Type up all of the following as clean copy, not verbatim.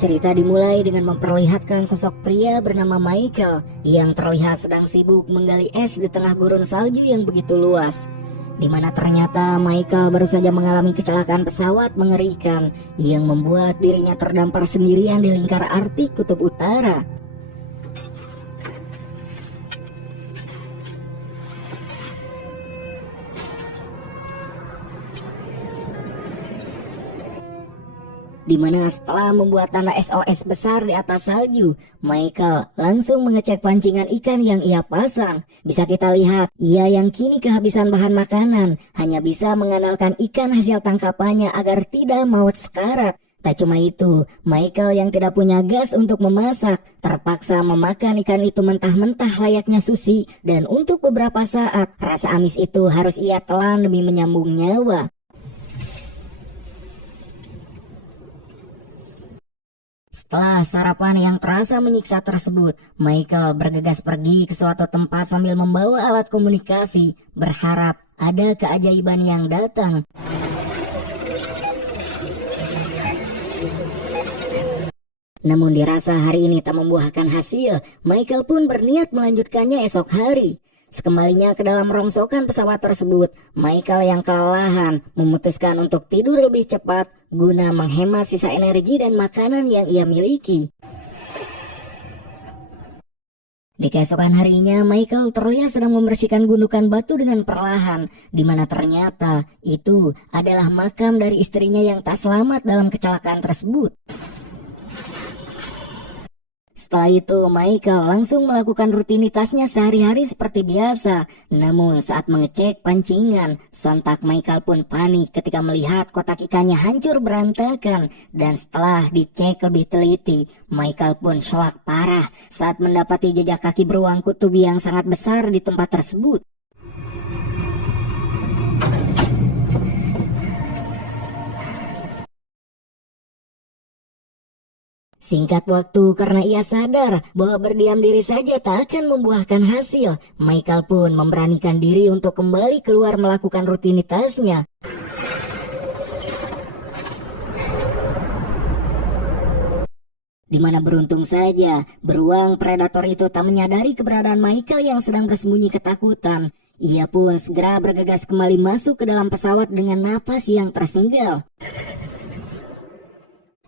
Cerita dimulai dengan memperlihatkan sosok pria bernama Michael yang terlihat sedang sibuk menggali es di tengah gurun salju yang begitu luas. Di mana ternyata Michael baru saja mengalami kecelakaan pesawat mengerikan yang membuat dirinya terdampar sendirian di lingkar Arktik Kutub Utara. Di mana setelah membuat tanda SOS besar di atas salju, Michael langsung mengecek pancingan ikan yang ia pasang. Bisa kita lihat, ia yang kini kehabisan bahan makanan hanya bisa mengandalkan ikan hasil tangkapannya agar tidak maut sekarat. Tak cuma itu, Michael yang tidak punya gas untuk memasak terpaksa memakan ikan itu mentah-mentah layaknya sushi, dan untuk beberapa saat rasa amis itu harus ia telan demi menyambung nyawa. Setelah sarapan yang terasa menyiksa tersebut, Michael bergegas pergi ke suatu tempat sambil membawa alat komunikasi, berharap ada keajaiban yang datang. Namun dirasa hari ini tak membuahkan hasil, Michael pun berniat melanjutkannya esok hari. Sekembalinya ke dalam rongsokan pesawat tersebut, Michael yang kelelahan memutuskan untuk tidur lebih cepat guna menghemat sisa energi dan makanan yang ia miliki. Di keesokan harinya, Michael terlihat sedang membersihkan gundukan batu dengan perlahan, di mana ternyata itu adalah makam dari istrinya yang tak selamat dalam kecelakaan tersebut. Setelah itu, Michael langsung melakukan rutinitasnya sehari-hari seperti biasa. Namun saat mengecek pancingan, sontak Michael pun panik ketika melihat kotak ikannya hancur berantakan. Dan setelah dicek lebih teliti, Michael pun syok parah saat mendapati jejak kaki beruang kutub yang sangat besar di tempat tersebut. Singkat waktu, karena ia sadar bahwa berdiam diri saja tak akan membuahkan hasil, Michael pun memberanikan diri untuk kembali keluar melakukan rutinitasnya. Di mana beruntung saja, beruang predator itu tak menyadari keberadaan Michael yang sedang bersembunyi ketakutan. Ia pun segera bergegas kembali masuk ke dalam pesawat dengan napas yang tersenggal.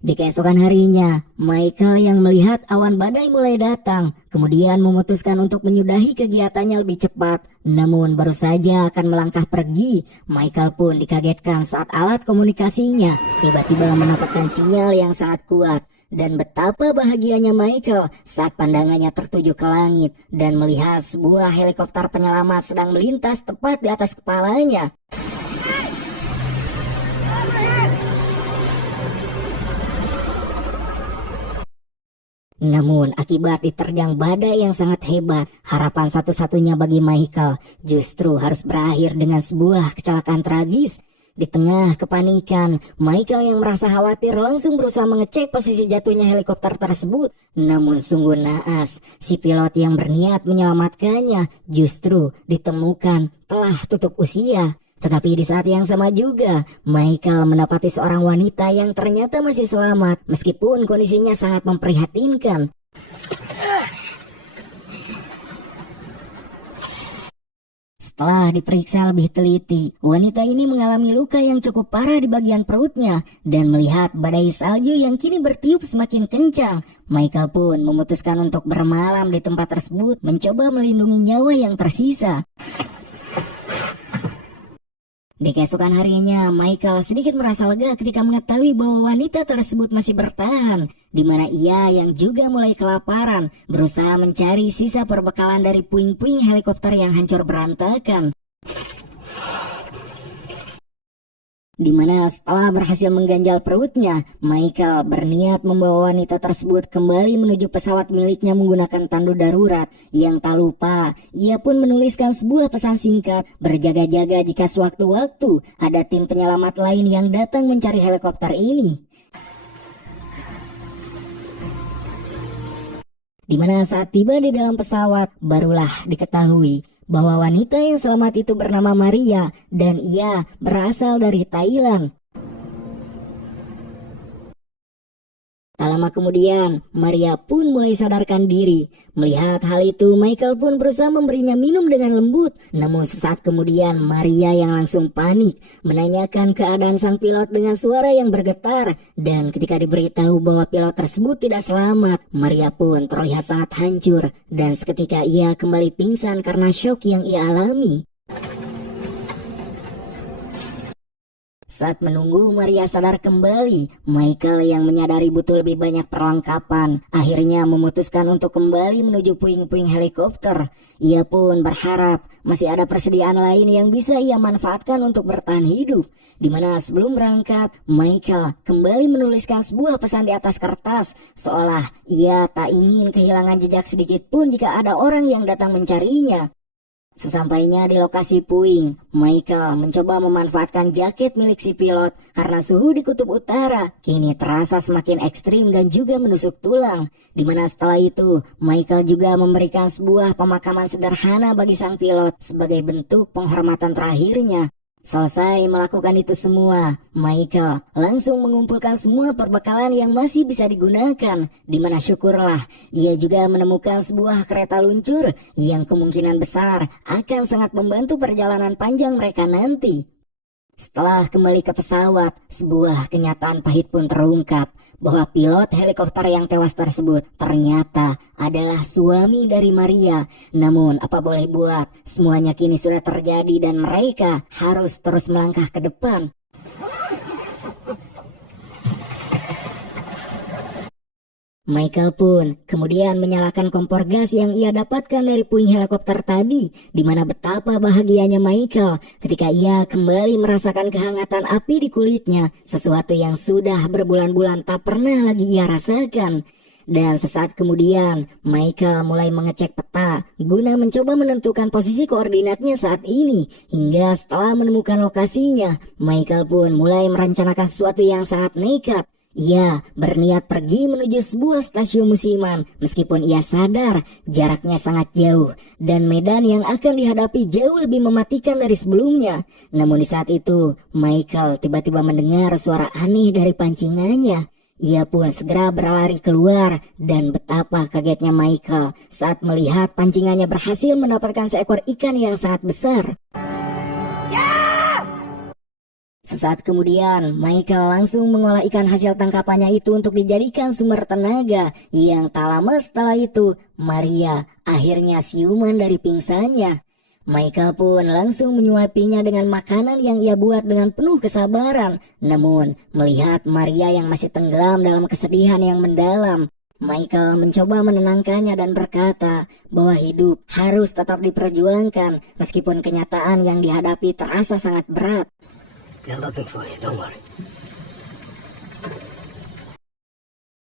Di keesokan harinya, Michael yang melihat awan badai mulai datang, kemudian memutuskan untuk menyudahi kegiatannya lebih cepat. Namun baru saja akan melangkah pergi, Michael pun dikagetkan saat alat komunikasinya tiba-tiba mendapatkan sinyal yang sangat kuat. Dan betapa bahagianya Michael saat pandangannya tertuju ke langit dan melihat sebuah helikopter penyelamat sedang melintas tepat di atas kepalanya. Namun akibat diterjang badai yang sangat hebat, harapan satu-satunya bagi Michael justru harus berakhir dengan sebuah kecelakaan tragis. Di tengah kepanikan, Michael yang merasa khawatir langsung berusaha mengecek posisi jatuhnya helikopter tersebut. Namun sungguh naas, si pilot yang berniat menyelamatkannya justru ditemukan telah tutup usia. Tetapi di saat yang sama juga, Michael mendapati seorang wanita yang ternyata masih selamat meskipun kondisinya sangat memprihatinkan. Setelah diperiksa lebih teliti, wanita ini mengalami luka yang cukup parah di bagian perutnya. Dan melihat badai salju yang kini bertiup semakin kencang, Michael pun memutuskan untuk bermalam di tempat tersebut mencoba melindungi nyawa yang tersisa. Di keesokan harinya, Michael sedikit merasa lega ketika mengetahui bahwa wanita tersebut masih bertahan, di mana ia yang juga mulai kelaparan, berusaha mencari sisa perbekalan dari puing-puing helikopter yang hancur berantakan. Di mana setelah berhasil mengganjal perutnya, Michael berniat membawa wanita tersebut kembali menuju pesawat miliknya menggunakan tandu darurat. Yang tak lupa, ia pun menuliskan sebuah pesan singkat, berjaga-jaga jika sewaktu-waktu ada tim penyelamat lain yang datang mencari helikopter ini. Di mana saat tiba di dalam pesawat, barulah diketahui bahwa wanita yang selamat itu bernama Maria dan ia berasal dari Thailand. Tak lama kemudian, Maria pun mulai sadarkan diri. Melihat hal itu, Michael pun berusaha memberinya minum dengan lembut. Namun sesaat kemudian, Maria yang langsung panik, menanyakan keadaan sang pilot dengan suara yang bergetar. Dan ketika diberitahu bahwa pilot tersebut tidak selamat, Maria pun terlihat sangat hancur. Dan seketika ia kembali pingsan karena syok yang ia alami. Saat menunggu Maria sadar kembali, Michael yang menyadari butuh lebih banyak perlengkapan, akhirnya memutuskan untuk kembali menuju puing-puing helikopter. Ia pun berharap masih ada persediaan lain yang bisa ia manfaatkan untuk bertahan hidup. Di mana sebelum berangkat, Michael kembali menuliskan sebuah pesan di atas kertas, seolah ia tak ingin kehilangan jejak sedikit pun jika ada orang yang datang mencarinya. Sesampainya di lokasi puing, Michael mencoba memanfaatkan jaket milik si pilot karena suhu di kutub utara kini terasa semakin ekstrim dan juga menusuk tulang. Dimana setelah itu, Michael juga memberikan sebuah pemakaman sederhana bagi sang pilot sebagai bentuk penghormatan terakhirnya. Selesai melakukan itu semua, Michael langsung mengumpulkan semua perbekalan yang masih bisa digunakan. Dimana syukurlah, ia juga menemukan sebuah kereta luncur yang kemungkinan besar akan sangat membantu perjalanan panjang mereka nanti. Setelah kembali ke pesawat, sebuah kenyataan pahit pun terungkap bahwa pilot helikopter yang tewas tersebut ternyata adalah suami dari Maria. Namun apa boleh buat, semuanya kini sudah terjadi dan mereka harus terus melangkah ke depan. Michael pun kemudian menyalakan kompor gas yang ia dapatkan dari puing helikopter tadi, di mana betapa bahagianya Michael ketika ia kembali merasakan kehangatan api di kulitnya, sesuatu yang sudah berbulan-bulan tak pernah lagi ia rasakan. Dan sesaat kemudian, Michael mulai mengecek peta guna mencoba menentukan posisi koordinatnya saat ini. Hingga setelah menemukan lokasinya, Michael pun mulai merencanakan sesuatu yang sangat nekat. Ia berniat pergi menuju sebuah stasiun musiman meskipun ia sadar jaraknya sangat jauh dan medan yang akan dihadapi jauh lebih mematikan dari sebelumnya. Namun di saat itu, Michael tiba-tiba mendengar suara aneh dari pancingannya. Ia pun segera berlari keluar dan betapa kagetnya Michael saat melihat pancingannya berhasil mendapatkan seekor ikan yang sangat besar. Sesaat kemudian, Michael langsung mengolah ikan hasil tangkapannya itu untuk dijadikan sumber tenaga. Yang tak lama setelah itu, Maria akhirnya siuman dari pingsannya. Michael pun langsung menyuapinya dengan makanan yang ia buat dengan penuh kesabaran. Namun, melihat Maria yang masih tenggelam dalam kesedihan yang mendalam, Michael mencoba menenangkannya dan berkata bahwa hidup harus tetap diperjuangkan meskipun kenyataan yang dihadapi terasa sangat berat. They're looking for you, don't worry.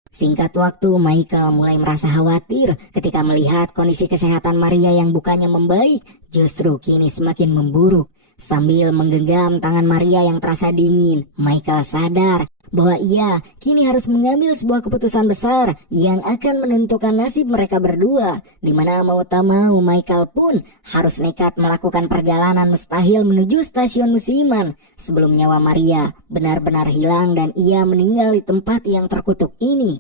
Singkat waktu, Michael mulai merasa khawatir ketika melihat kondisi kesehatan Maria yang bukannya membaik, justru kini semakin memburuk. Sambil menggenggam tangan Maria yang terasa dingin, Michael sadar bahwa ia kini harus mengambil sebuah keputusan besar yang akan menentukan nasib mereka berdua. Di mana mau tak mau, Michael pun harus nekat melakukan perjalanan mustahil menuju stasiun musiman sebelum nyawa Maria benar-benar hilang dan ia meninggal di tempat yang terkutuk ini.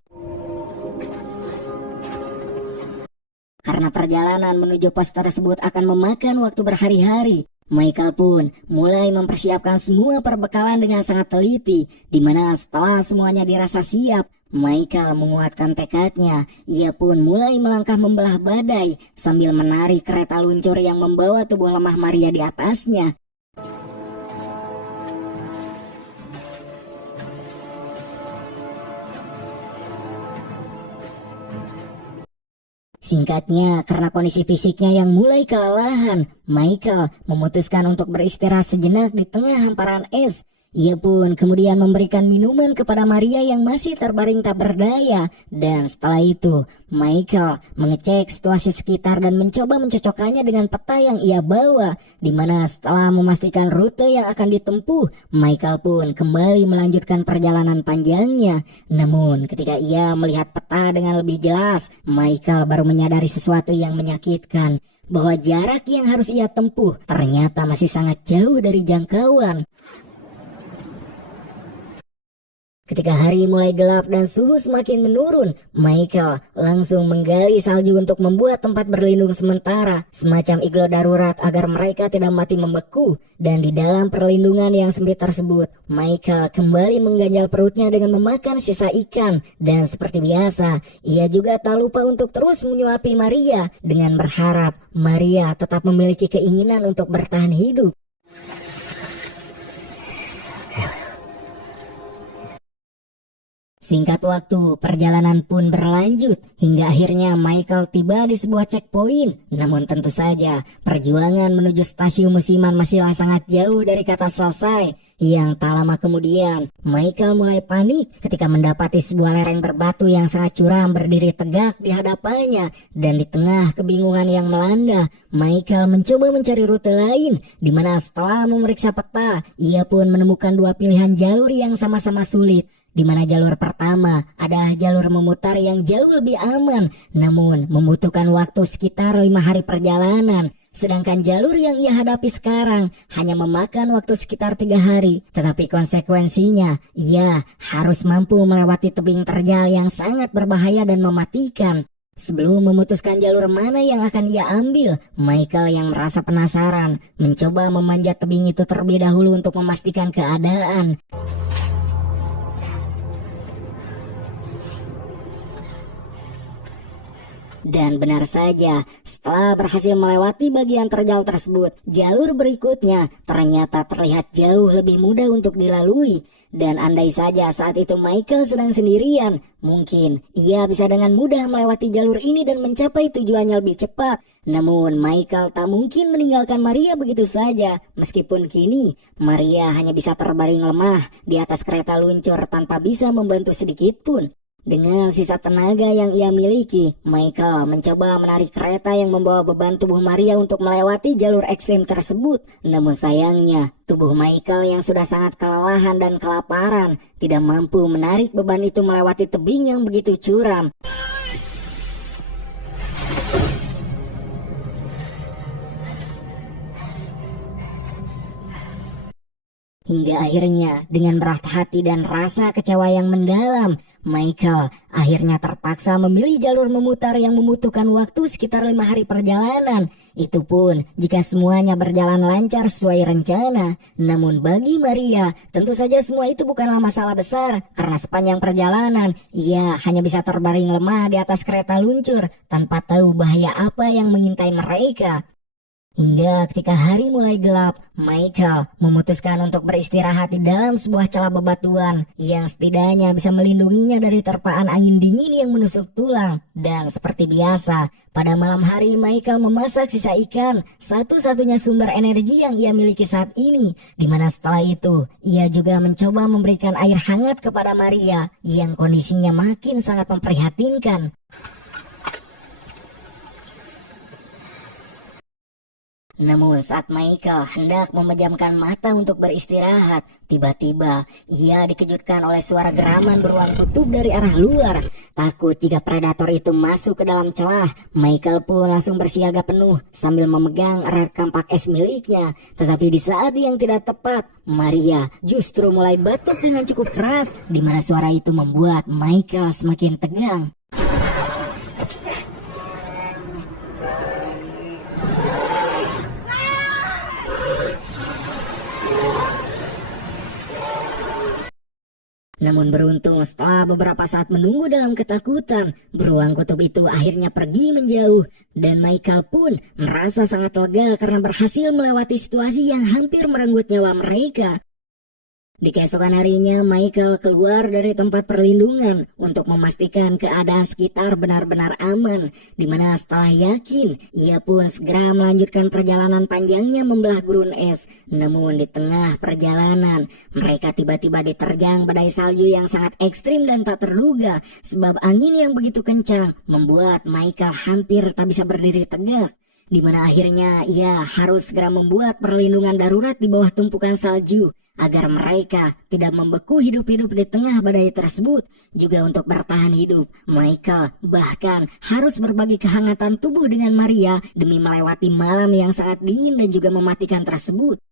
Karena perjalanan menuju pos tersebut akan memakan waktu berhari-hari, Michael pun mulai mempersiapkan semua perbekalan dengan sangat teliti, di mana setelah semuanya dirasa siap, Michael menguatkan tekadnya. Ia pun mulai melangkah membelah badai sambil menarik kereta luncur yang membawa tubuh lemah Maria di atasnya. Singkatnya, karena kondisi fisiknya yang mulai kelelahan, Michael memutuskan untuk beristirahat sejenak di tengah hamparan es. Ia pun kemudian memberikan minuman kepada Maria yang masih terbaring tak berdaya. Dan setelah itu, Michael mengecek situasi sekitar dan mencoba mencocokkannya dengan peta yang ia bawa. Di mana setelah memastikan rute yang akan ditempuh, Michael pun kembali melanjutkan perjalanan panjangnya. Namun ketika ia melihat peta dengan lebih jelas, Michael baru menyadari sesuatu yang menyakitkan, bahwa jarak yang harus ia tempuh ternyata masih sangat jauh dari jangkauan. Ketika hari mulai gelap dan suhu semakin menurun, Michael langsung menggali salju untuk membuat tempat berlindung sementara, semacam iglo darurat agar mereka tidak mati membeku. Dan di dalam perlindungan yang sempit tersebut, Michael kembali mengganjal perutnya dengan memakan sisa ikan. Dan seperti biasa, ia juga tak lupa untuk terus menyuapi Maria dengan berharap Maria tetap memiliki keinginan untuk bertahan hidup. Singkat waktu, perjalanan pun berlanjut hingga akhirnya Michael tiba di sebuah checkpoint. Namun tentu saja, perjuangan menuju stasiun musiman masihlah sangat jauh dari kata selesai. Yang tak lama kemudian, Michael mulai panik ketika mendapati sebuah lereng berbatu yang sangat curam berdiri tegak di hadapannya. Dan di tengah kebingungan yang melanda, Michael mencoba mencari rute lain, di mana setelah memeriksa peta, ia pun menemukan dua pilihan jalur yang sama-sama sulit. Di mana jalur pertama adalah jalur memutar yang jauh lebih aman, namun membutuhkan waktu sekitar 5 hari perjalanan. Sedangkan jalur yang ia hadapi sekarang hanya memakan waktu sekitar 3 hari. Tetapi konsekuensinya, ia harus mampu melewati tebing terjal yang sangat berbahaya dan mematikan. Sebelum memutuskan jalur mana yang akan ia ambil, Michael yang merasa penasaran mencoba memanjat tebing itu terlebih dahulu untuk memastikan keadaan. Dan benar saja, setelah berhasil melewati bagian terjal tersebut, jalur berikutnya ternyata terlihat jauh lebih mudah untuk dilalui. Dan andai saja saat itu Michael sedang sendirian, mungkin ia bisa dengan mudah melewati jalur ini dan mencapai tujuannya lebih cepat. Namun Michael tak mungkin meninggalkan Maria begitu saja, meskipun kini Maria hanya bisa terbaring lemah di atas kereta luncur tanpa bisa membantu sedikit pun. Dengan sisa tenaga yang ia miliki, Michael mencoba menarik kereta yang membawa beban tubuh Maria untuk melewati jalur ekstrim tersebut. Namun sayangnya, tubuh Michael yang sudah sangat kelelahan dan kelaparan tidak mampu menarik beban itu melewati tebing yang begitu curam. Hingga akhirnya, dengan berat hati dan rasa kecewa yang mendalam, Michael akhirnya terpaksa memilih jalur memutar yang membutuhkan waktu sekitar 5 hari perjalanan. Itu pun jika semuanya berjalan lancar sesuai rencana. Namun bagi Maria, tentu saja semua itu bukanlah masalah besar. Karena sepanjang perjalanan, ia hanya bisa terbaring lemah di atas kereta luncur tanpa tahu bahaya apa yang mengintai mereka. Hingga ketika hari mulai gelap, Michael memutuskan untuk beristirahat di dalam sebuah celah bebatuan yang setidaknya bisa melindunginya dari terpaan angin dingin yang menusuk tulang. Dan seperti biasa, pada malam hari Michael memasak sisa ikan, satu-satunya sumber energi yang ia miliki saat ini. Dimana setelah itu, ia juga mencoba memberikan air hangat kepada Maria yang kondisinya makin sangat memprihatinkan. Namun saat Michael hendak memejamkan mata untuk beristirahat, tiba-tiba ia dikejutkan oleh suara geraman beruang kutub dari arah luar. Takut jika predator itu masuk ke dalam celah, Michael pun langsung bersiaga penuh sambil memegang erat kampak es miliknya. Tetapi di saat yang tidak tepat, Maria justru mulai batuk dengan cukup keras, di mana suara itu membuat Michael semakin tegang. Namun beruntung setelah beberapa saat menunggu dalam ketakutan, beruang kutub itu akhirnya pergi menjauh. Dan Michael pun merasa sangat lega karena berhasil melewati situasi yang hampir merenggut nyawa mereka. Di keesokan harinya, Michael keluar dari tempat perlindungan untuk memastikan keadaan sekitar benar-benar aman. Dimana setelah yakin, ia pun segera melanjutkan perjalanan panjangnya membelah gurun es. Namun di tengah perjalanan, mereka tiba-tiba diterjang badai salju yang sangat ekstrim dan tak terduga. Sebab angin yang begitu kencang membuat Michael hampir tak bisa berdiri tegak. Dimana akhirnya ia harus segera membuat perlindungan darurat di bawah tumpukan salju agar mereka tidak membeku hidup-hidup di tengah badai tersebut. Juga untuk bertahan hidup, Michael bahkan harus berbagi kehangatan tubuh dengan Maria demi melewati malam yang sangat dingin dan juga mematikan tersebut.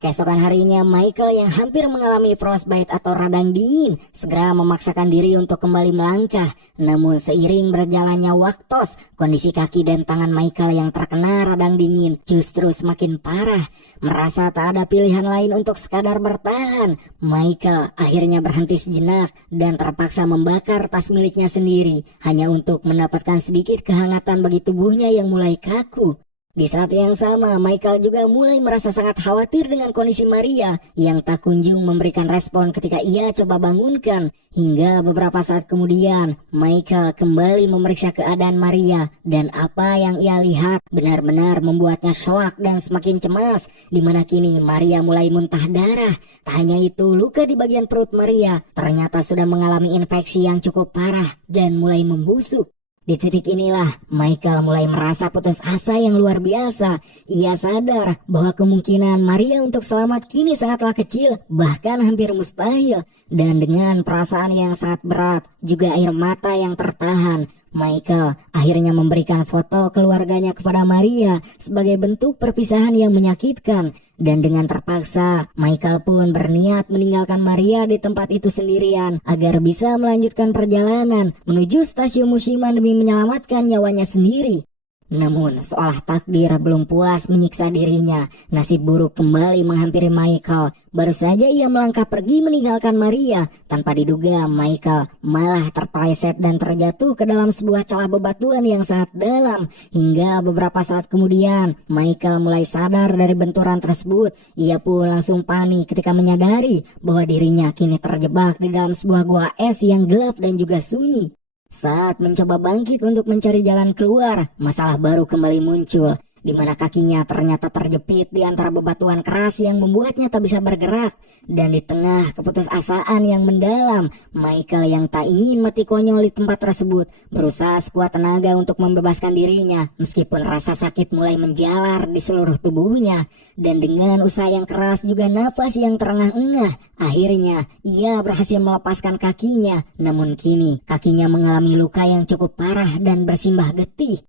Keesokan harinya, Michael yang hampir mengalami frostbite atau radang dingin segera memaksakan diri untuk kembali melangkah. Namun seiring berjalannya waktu, kondisi kaki dan tangan Michael yang terkena radang dingin justru semakin parah. Merasa tak ada pilihan lain untuk sekadar bertahan, Michael akhirnya berhenti sejenak dan terpaksa membakar tas miliknya sendiri hanya untuk mendapatkan sedikit kehangatan bagi tubuhnya yang mulai kaku. Di saat yang sama, Michael juga mulai merasa sangat khawatir dengan kondisi Maria yang tak kunjung memberikan respon ketika ia coba bangunkan. Hingga beberapa saat kemudian, Michael kembali memeriksa keadaan Maria dan apa yang ia lihat benar-benar membuatnya syok dan semakin cemas, di mana kini Maria mulai muntah darah. Tak hanya itu, luka di bagian perut Maria ternyata sudah mengalami infeksi yang cukup parah dan mulai membusuk. Di titik inilah Michael mulai merasa putus asa yang luar biasa. Ia sadar bahwa kemungkinan Maria untuk selamat kini sangatlah kecil, bahkan hampir mustahil. Dan dengan perasaan yang sangat berat, juga air mata yang tertahan, Michael akhirnya memberikan foto keluarganya kepada Maria sebagai bentuk perpisahan yang menyakitkan. Dan dengan terpaksa, Michael pun berniat meninggalkan Maria di tempat itu sendirian agar bisa melanjutkan perjalanan menuju stasiun musiman demi menyelamatkan nyawanya sendiri. Namun, seolah takdir belum puas menyiksa dirinya, nasib buruk kembali menghampiri Michael. Baru saja ia melangkah pergi meninggalkan Maria, tanpa diduga Michael malah terpeleset dan terjatuh ke dalam sebuah celah bebatuan yang sangat dalam. Hingga beberapa saat kemudian, Michael mulai sadar dari benturan tersebut. Ia pun langsung panik ketika menyadari bahwa dirinya kini terjebak di dalam sebuah gua es yang gelap dan juga sunyi. Saat mencoba bangkit untuk mencari jalan keluar, masalah baru kembali muncul, di mana kakinya ternyata terjepit di antara bebatuan keras yang membuatnya tak bisa bergerak. Dan di tengah keputusasaan yang mendalam, Michael yang tak ingin mati konyol di tempat tersebut berusaha sekuat tenaga untuk membebaskan dirinya, meskipun rasa sakit mulai menjalar di seluruh tubuhnya. Dan dengan usaha yang keras juga nafas yang terengah-engah, akhirnya ia berhasil melepaskan kakinya. Namun kini kakinya mengalami luka yang cukup parah dan bersimbah getih.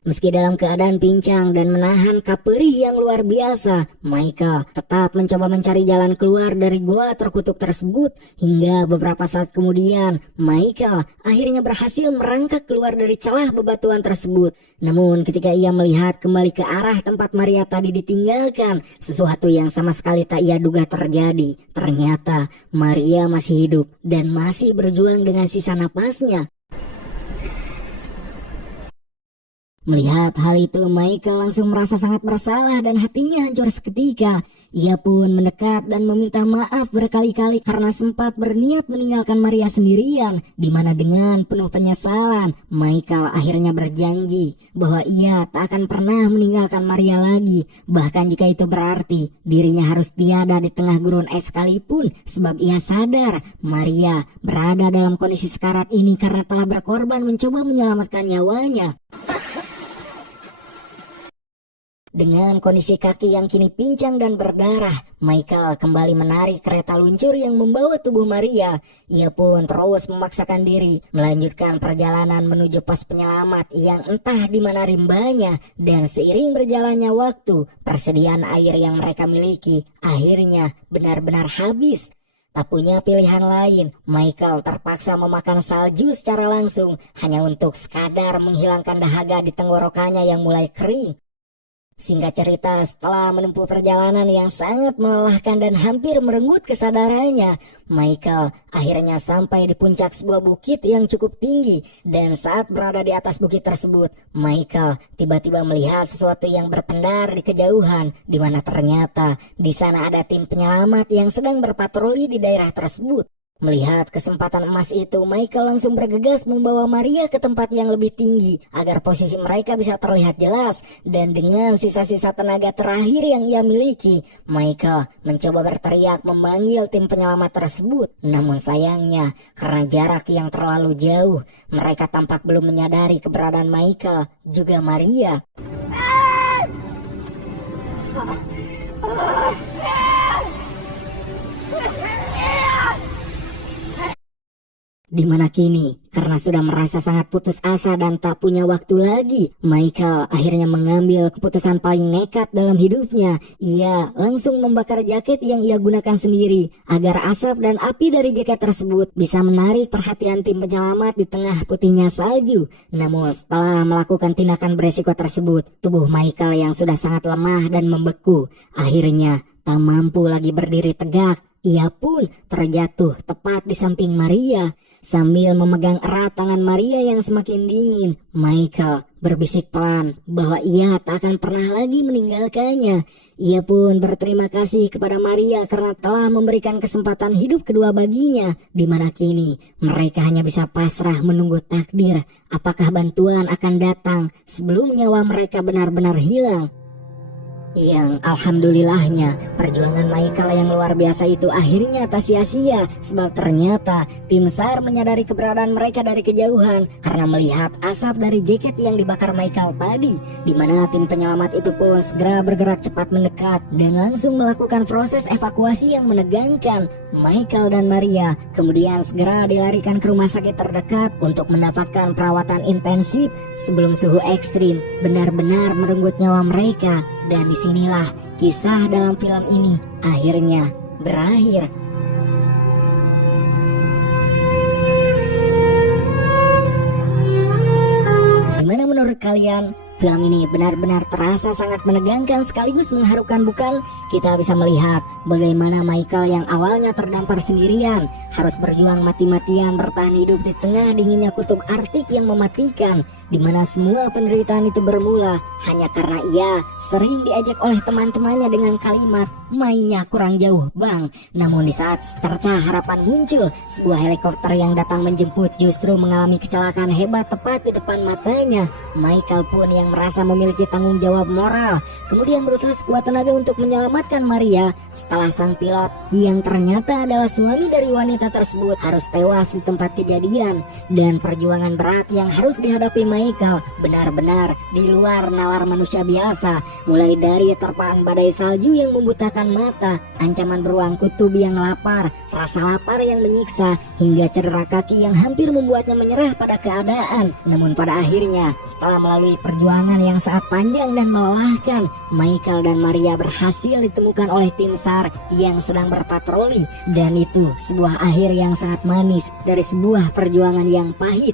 Meski dalam keadaan pincang dan menahan perih yang luar biasa, Michael tetap mencoba mencari jalan keluar dari gua terkutuk tersebut. Hingga beberapa saat kemudian, Michael akhirnya berhasil merangkak keluar dari celah bebatuan tersebut. Namun ketika ia melihat kembali ke arah tempat Maria tadi ditinggalkan, sesuatu yang sama sekali tak ia duga terjadi. Ternyata Maria masih hidup dan masih berjuang dengan sisa napasnya. Melihat hal itu, Michael langsung merasa sangat bersalah dan hatinya hancur seketika. Ia pun mendekat dan meminta maaf berkali-kali karena sempat berniat meninggalkan Maria sendirian, di mana dengan penuh penyesalan, Michael akhirnya berjanji bahwa ia tak akan pernah meninggalkan Maria lagi, bahkan jika itu berarti dirinya harus tiada di tengah gurun es sekalipun, sebab ia sadar Maria berada dalam kondisi sekarat ini karena telah berkorban mencoba menyelamatkan nyawanya. Dengan kondisi kaki yang kini pincang dan berdarah, Michael kembali menarik kereta luncur yang membawa tubuh Maria. Ia pun terus memaksakan diri melanjutkan perjalanan menuju pos penyelamat yang entah di mana rimbanya. Dan seiring berjalannya waktu, persediaan air yang mereka miliki akhirnya benar-benar habis. Tak punya pilihan lain, Michael terpaksa memakan salju secara langsung hanya untuk sekadar menghilangkan dahaga di tenggorokannya yang mulai kering. Singkat cerita, setelah menempuh perjalanan yang sangat melelahkan dan hampir merenggut kesadarannya, Michael akhirnya sampai di puncak sebuah bukit yang cukup tinggi. Dan saat berada di atas bukit tersebut, Michael tiba-tiba melihat sesuatu yang berpendar di kejauhan, di mana ternyata di sana ada tim penyelamat yang sedang berpatroli di daerah tersebut. Melihat kesempatan emas itu, Michael langsung bergegas membawa Maria ke tempat yang lebih tinggi agar posisi mereka bisa terlihat jelas. Dan dengan sisa-sisa tenaga terakhir yang ia miliki, Michael mencoba berteriak memanggil tim penyelamat tersebut. Namun sayangnya, karena jarak yang terlalu jauh, mereka tampak belum menyadari keberadaan Michael juga Maria. Dimana kini, karena sudah merasa sangat putus asa dan tak punya waktu lagi, Michael akhirnya mengambil keputusan paling nekat dalam hidupnya. Ia langsung membakar jaket yang ia gunakan sendiri, agar asap dan api dari jaket tersebut bisa menarik perhatian tim penyelamat di tengah putihnya salju. Namun setelah melakukan tindakan beresiko tersebut, tubuh Michael yang sudah sangat lemah dan membeku, akhirnya tak mampu lagi berdiri tegak. Ia pun terjatuh tepat di samping Maria. Sambil memegang erat tangan Maria yang semakin dingin, Michael berbisik pelan bahwa ia tak akan pernah lagi meninggalkannya. Ia pun berterima kasih kepada Maria karena telah memberikan kesempatan hidup kedua baginya, di mana kini mereka hanya bisa pasrah menunggu takdir apakah bantuan akan datang sebelum nyawa mereka benar-benar hilang. Yang alhamdulillahnya perjuangan Michael yang luar biasa itu akhirnya tak sia-sia, sebab ternyata tim SAR menyadari keberadaan mereka dari kejauhan karena melihat asap dari jaket yang dibakar Michael tadi, di mana tim penyelamat itu pun segera bergerak cepat mendekat dan langsung melakukan proses evakuasi yang menegangkan. Michael dan Maria kemudian segera dilarikan ke rumah sakit terdekat untuk mendapatkan perawatan intensif sebelum suhu ekstrim benar-benar merenggut nyawa mereka. Dan disinilah kisah dalam film ini akhirnya berakhir. Gimana menurut kalian? Film ini benar-benar terasa sangat menegangkan sekaligus mengharukan, bukan? Kita bisa melihat bagaimana Michael yang awalnya terdampar sendirian harus berjuang mati-matian bertahan hidup di tengah dinginnya kutub Arktik yang mematikan, di mana semua penderitaan itu bermula hanya karena ia sering diajak oleh teman-temannya dengan kalimat mainnya kurang jauh bang. Namun di saat secerca harapan muncul, sebuah helikopter yang datang menjemput justru mengalami kecelakaan hebat tepat di depan matanya. Michael pun yang merasa memiliki tanggung jawab moral kemudian berusaha sekuat tenaga untuk menyelamatkan Maria setelah sang pilot yang ternyata adalah suami dari wanita tersebut harus tewas di tempat kejadian. Dan perjuangan berat yang harus dihadapi Michael benar-benar di luar nalar manusia biasa, mulai dari terpaan badai salju yang membutakan mata, ancaman beruang kutub yang lapar, rasa lapar yang menyiksa, hingga cedera kaki yang hampir membuatnya menyerah pada keadaan. Namun pada akhirnya setelah melalui perjuangan yang sangat panjang dan melelahkan, Michael dan Maria berhasil ditemukan oleh tim SAR yang sedang berpatroli, dan itu sebuah akhir yang sangat manis dari sebuah perjuangan yang pahit.